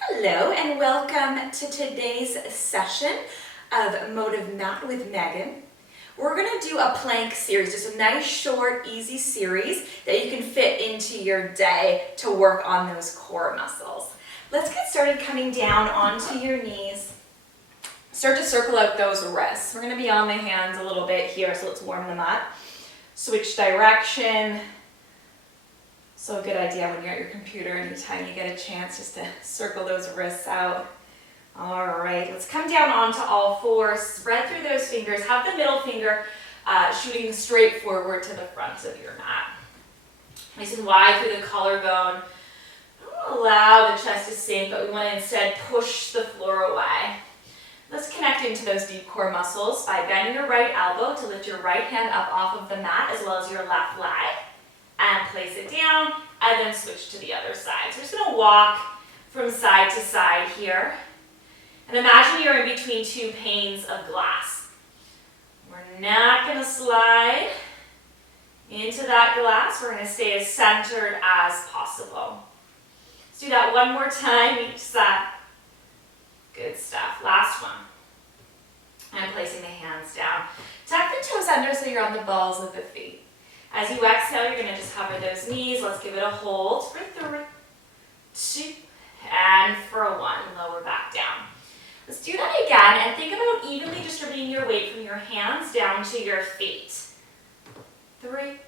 Hello and welcome to today's session of Motive Mat with Meaghan. We're going to do a plank series, just a nice, short, easy series that you can fit into your day to work on those core muscles. Let's get started coming down onto your knees. Start to circle out those wrists. We're going to be on the hands a little bit here, so let's warm them up. Switch direction. So a good idea when you're at your computer anytime you get a chance just to circle those wrists out. All right, let's come down onto all fours, spread through those fingers, have the middle finger shooting straight forward to the front of your mat. Nice and wide through the collarbone. Don't allow the chest to sink, but we want to instead push the floor away. Let's connect into those deep core muscles by bending your right elbow to lift your right hand up off of the mat as well as your left leg. And place it down, and then switch to the other side. So we're just going to walk from side to side here. And imagine you're in between two panes of glass. We're not going to slide into that glass. We're going to stay as centered as possible. Let's do that one more time each side. Good stuff. Last one. And placing the hands down. Tuck the toes under so you're on the balls of the feet. As you exhale, you're going to just hover those knees. Let's give it a hold for 3, 2, and for 1. Lower back down. Let's do that again, and think about evenly distributing your weight from your hands down to your feet. 3,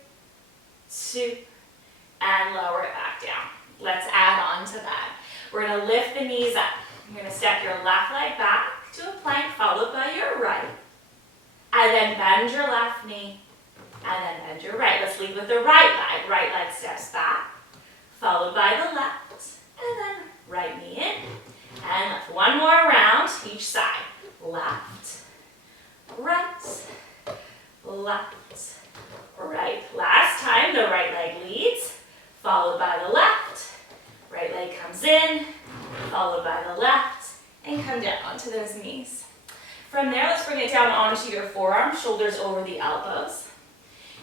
2, and lower it back down. Let's add on to that. We're going to lift the knees up. You're going to step your left leg back to a plank, followed by your right. And then bend your left knee. And then bend your right. Let's lead with the right leg. Right leg steps back, followed by the left. And then right knee in. And left. One more round each side. Left, right, left, right. Last time, the right leg leads, followed by the left. Right leg comes in, followed by the left. And come down onto those knees. From there, let's bring it down onto your forearms, shoulders over the elbows.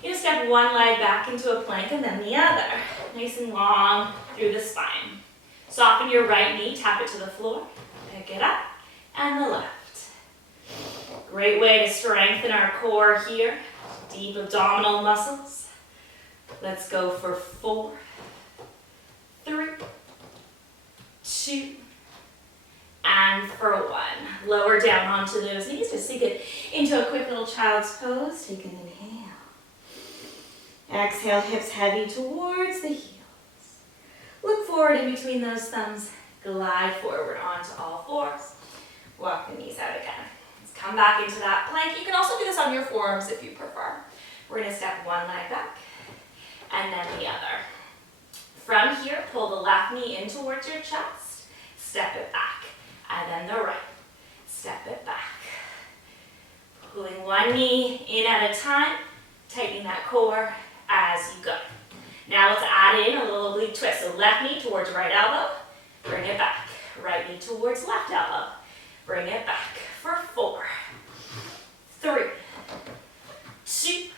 You just step one leg back into a plank and then the other. Nice and long through the spine. Soften your right knee, tap it to the floor, pick it up, and the left. Great way to strengthen our core here. Deep abdominal muscles. Let's go for 4, 3, 2, and for 1. Lower down onto those knees. Just sink it into a quick little child's pose. Take an inhale. Exhale, hips heavy towards the heels. Look forward in between those thumbs. Glide forward onto all fours. Walk the knees out again. Let's come back into that plank. You can also do this on your forearms if you prefer. We're going to step one leg back and then the other. From here, pull the left knee in towards your chest. Step it back. And then the right. Step it back. Pulling one knee in at a time. Tightening that core as you go. Now let's add in a little oblique twist. So left knee towards right elbow, bring it back. Right knee towards left elbow, bring it back for 4, 3, 2,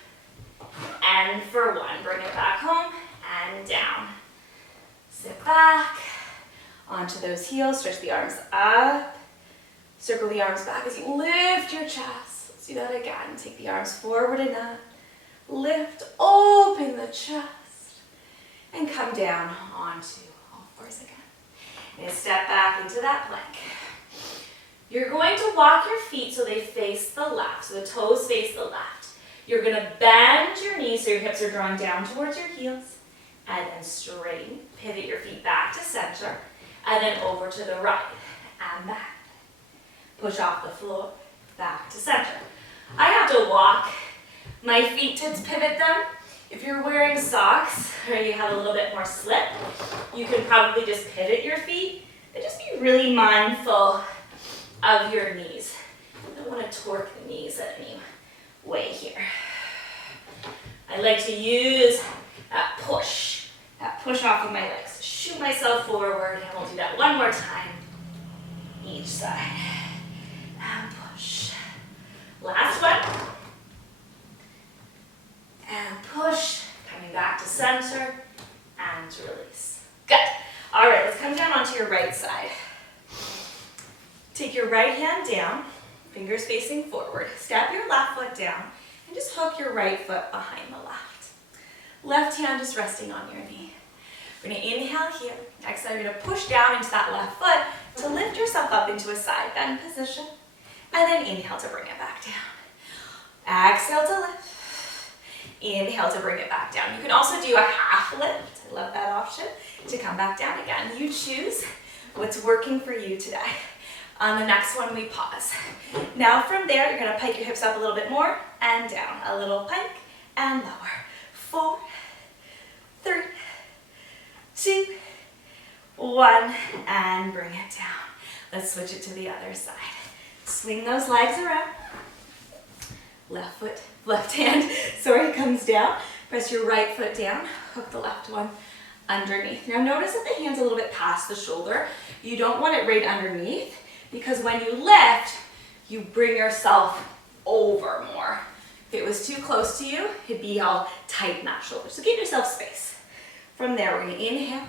and for 1. Bring it back home and down. Sit back onto those heels, stretch the arms up, circle the arms back as you lift your chest. Let's do that again. Take the arms forward and up. Lift, open the chest, and come down onto all fours again. And step back into that plank. You're going to walk your feet so they face the left, so the toes face the left. You're going to bend your knees so your hips are drawing down towards your heels, and then straighten. Pivot your feet back to center, and then over to the right, and back. Push off the floor, back to center. I have to walk my feet to pivot them. If you're wearing socks or you have a little bit more slip, you can probably just pivot your feet, but just be really mindful of your knees. You don't want to torque the knees at any way here. I like to use that push off of my legs. Shoot myself forward, and we'll do that one more time, each side. And push. Last one. And push, coming back to center, and release. Good. All right, let's come down onto your right side. Take your right hand down, fingers facing forward. Step your left foot down and just hook your right foot behind the left. Left hand just resting on your knee. We're going to inhale here. Exhale, you're going to push down into that left foot to lift yourself up into a side bend position. And then inhale to bring it back down. Exhale to lift. Inhale to bring it back down. You can also do a half lift. I love that option. To come back down again. You choose what's working for you today. On the next one, we pause. Now from there, you're going to pike your hips up a little bit more and down. A little pike and lower. 4, 3, 2, 1, and bring it down. Let's switch it to the other side. Swing those legs around. Left hand, comes down. Press your right foot down. Hook the left one underneath. Now notice that the hand's a little bit past the shoulder. You don't want it right underneath because when you lift, you bring yourself over more. If it was too close to you, it'd be all tight in that shoulder. So give yourself space. From there, we're going to inhale.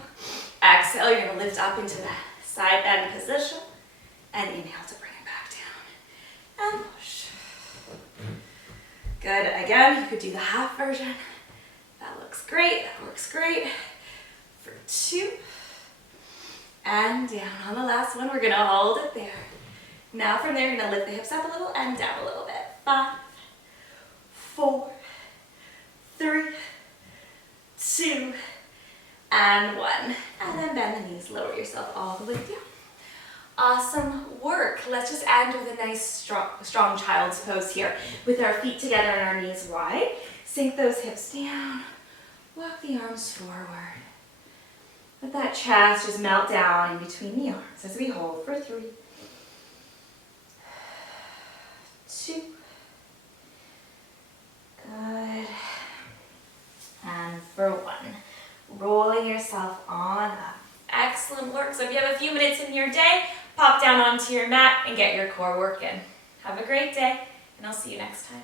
Exhale, you're going to lift up into that side bend position. And inhale to bring it back down. And push. Good. Again, you could do the half version. That looks great. That works great. For 2. And down. On the last one, we're going to hold it there. Now from there, you're going to lift the hips up a little and down a little bit. 5, 4, 3, 2, and 1. And then bend the knees. Lower yourself all the way down. Awesome work. Let's just end with a nice strong child's pose here with our feet together and our knees wide. Sink those hips down. Walk the arms forward. Let that chest just melt down in between the arms as we hold for 3, 2, good, and for 1. Rolling yourself on up. Excellent work. So if you have a few minutes in your day, pop down onto your mat and get your core work in. Have a great day, and I'll see you next time.